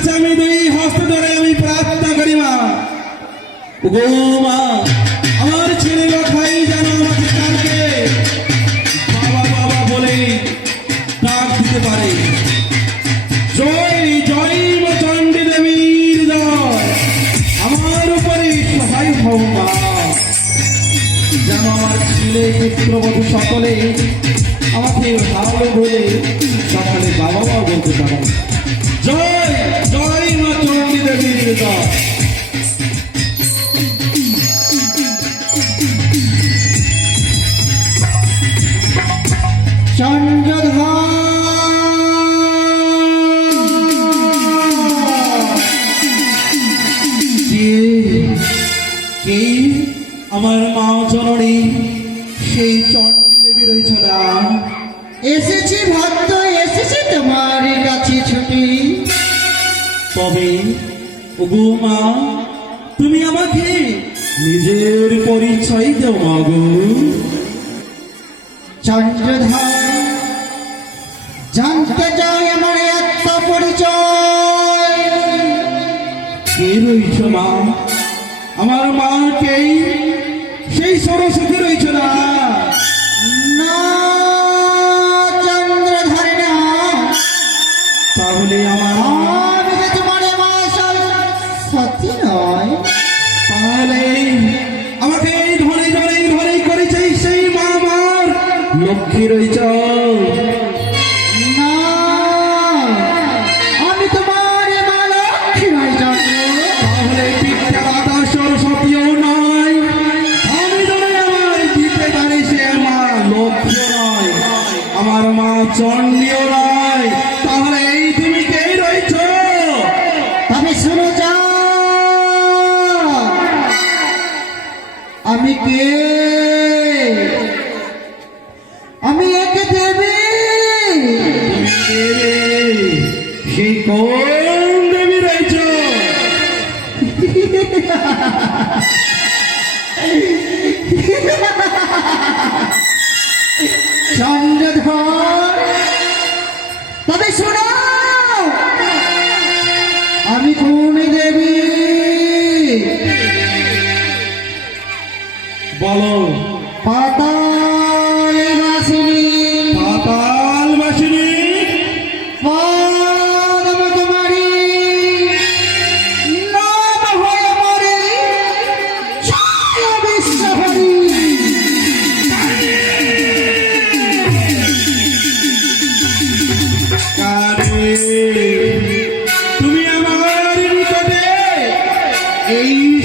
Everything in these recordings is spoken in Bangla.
কাছে আমি হস্ত ধরে আমি প্রার্থনা করি মা। গো মা, আমার ছেলে খাই যেন আমাকে কালকে বাবা বাবা বলে ডাক দিতে পারে। আমার উপরে যেন আমার ছেলে পুত্রবধূ সকলে আমাকে ভালো বলে সকালে বাবা মা বলতে পারে। তবে ওগো মা তুমি আমাকে নিজের পরিচয় দেও মা গো। চন্দ্রধার জানতে চাই আমার একটা পরিচয়। কে রইছ মা? আমার মাকে সেই সরস্বতী রয়েছে না? আমি কোন দেব Hey.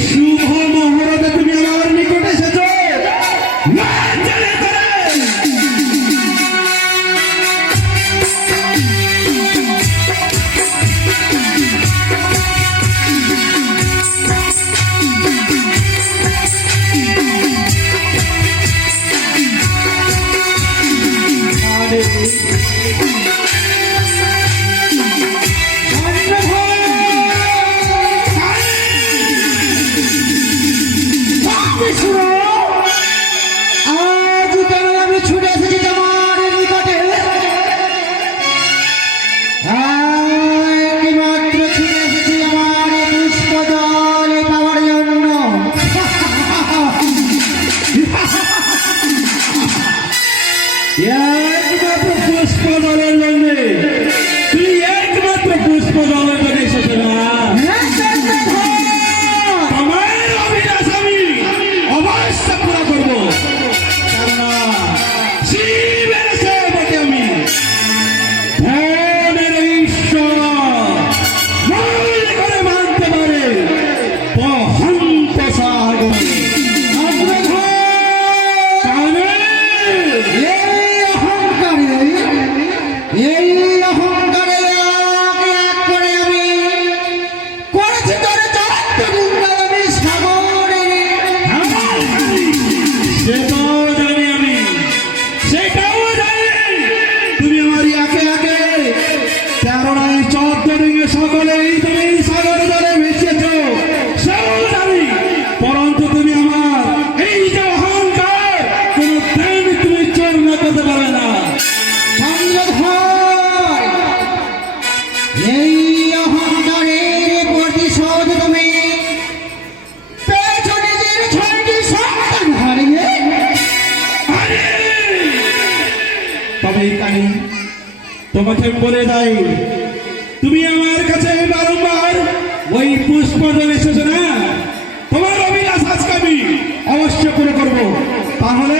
এই তাই তোমাকে বলে দেয়, তুমি আমার কাছে বারংবার ওই পুষ্প এসেছ না? তোমার অভিলাষ আজকে আমি অবশ্য করে করব। তাহলে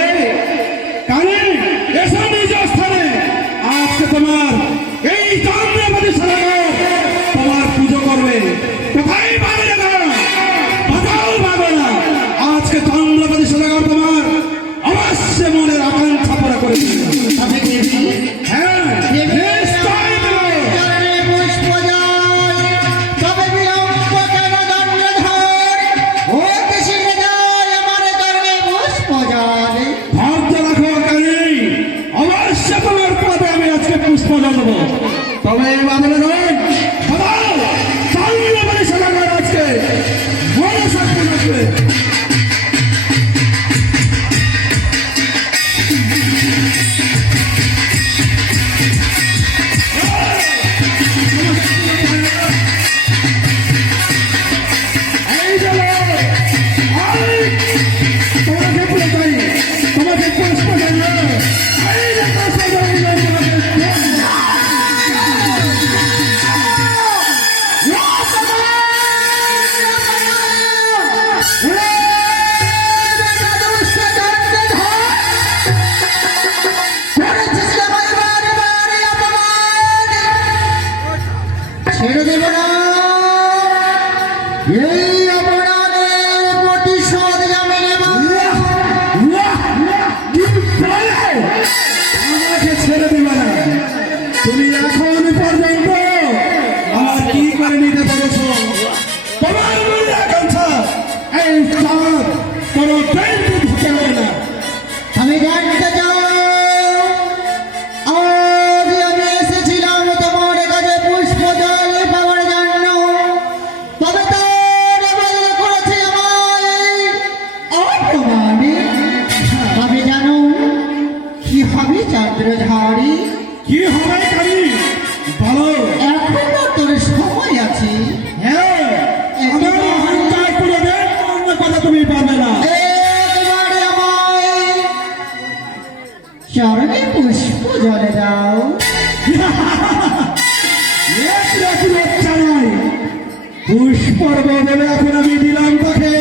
পারব বলে এখন আমি দিলাম তাকে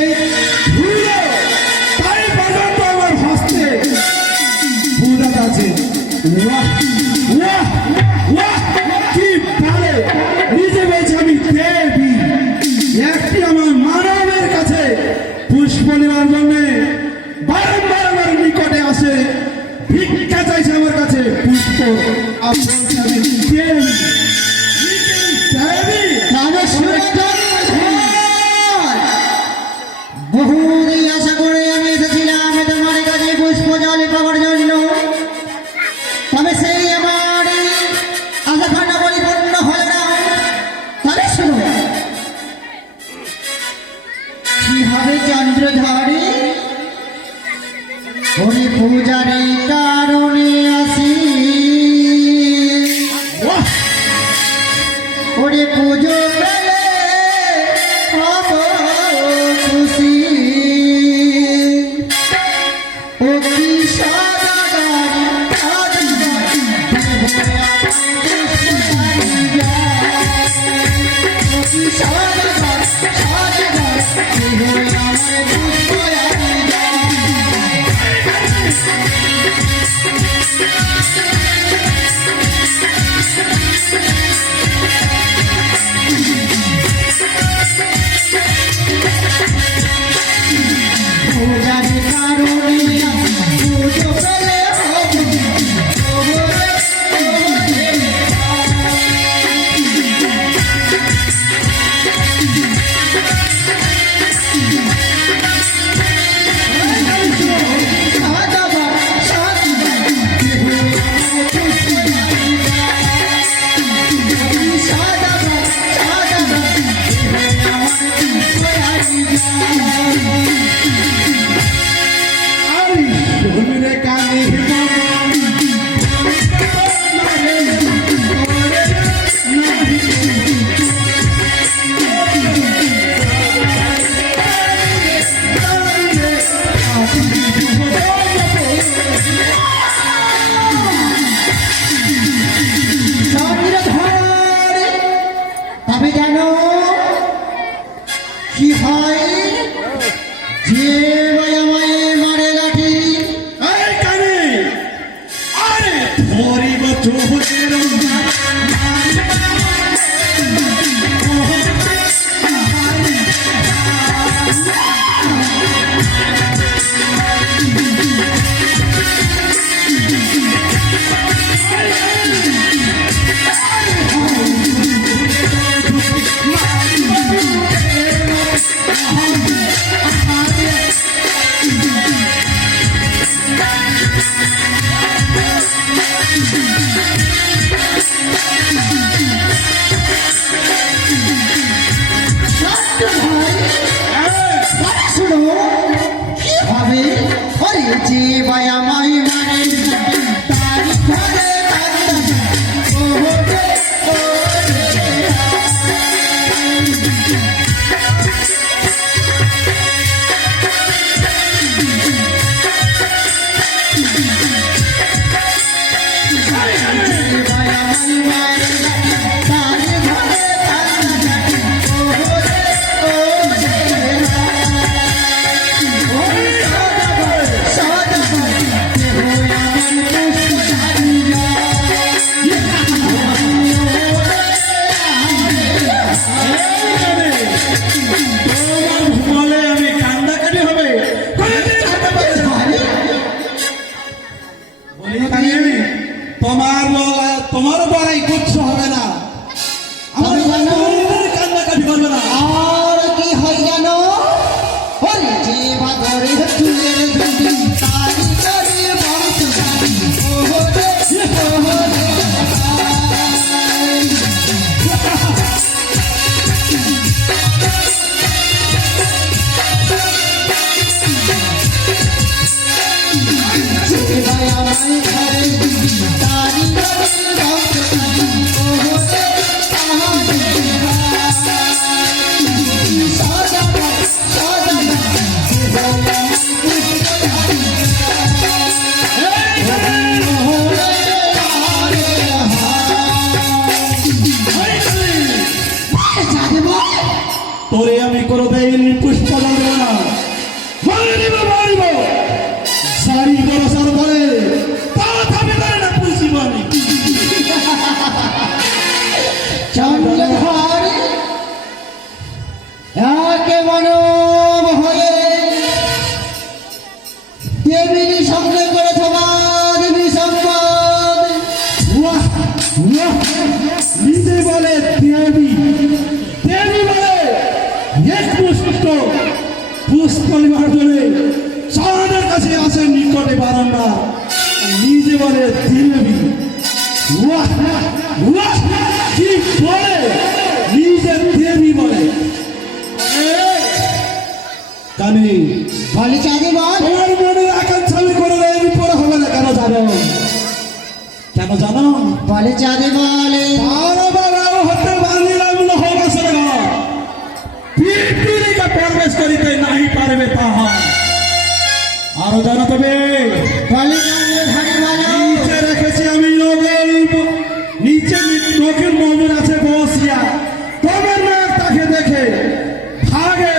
তাই পর্যন্ত আমার হস্তে। ফুলদাত আছে কি নিজে পেয়েছি আমি দেবী। একটি আমার কাছে পুষ্প নেওয়ার জন্যে নিকটে আসে। ভিক্ষা চাইছে আমার কাছে হরি পূজার এই কারণে আসি? হরি পুজো আমি কোনোদিন পুষ্প দেব না। মারিব মারিব সারি বরসার পরে তা থাকবে তারে না পুষিব আমি। চন্দ্রধর একে মানব হয়ে দেবীর সঙ্গে করে থাকা দেবী সম্পদ বাহ, বাহ, নিবার জন্য সাদের কাছে আসে নিকটে বারম্বার নিজে বলে দেবী বাহ, বাহ, কি বলে? নিজে দেবী বলে। কানে বলি চাঁদি তোমার মনের আকাঙ্ক্ষা আমি করে দেয়নি পরে হবে না কেন জানো? কেন জানো? বলে চাঁদি বলে? রেখেছি আমি নগেল নিচে নখের মজুর আছে বসিয়া। তবে না তাকে দেখে ভাগে।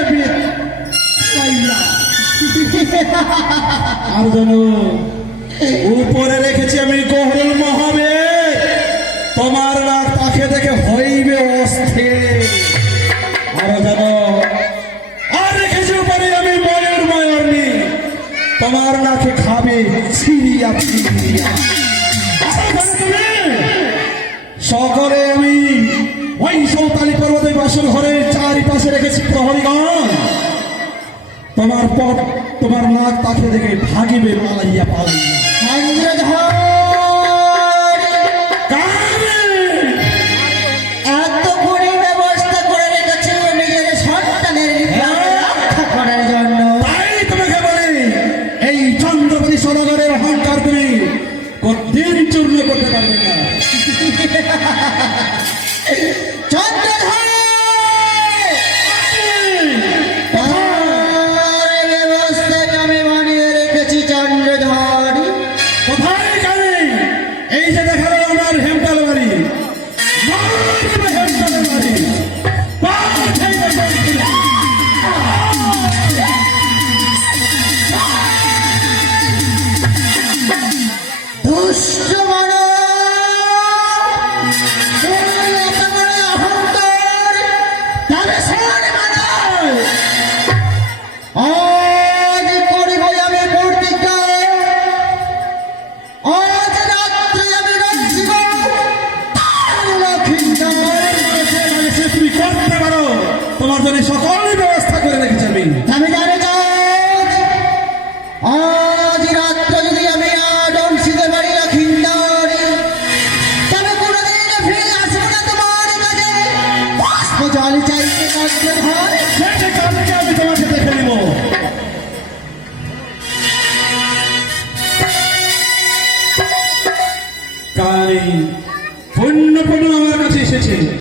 আর জানো উপরে রেখেছি আমি গহরল মহাবে, তোমার নাক তাকে দেখে হইবে অস্থির। নাকে খাবে? সকলে আমি ওই সৌতালি পর্বতে বাসন ঘরে চারিপাশে রেখেছি প্রহরীগণ তোমার পথ তোমার নাক তাকে দেখে ভাগিবে মালাইয়া পালাইয়া। তোমার সকল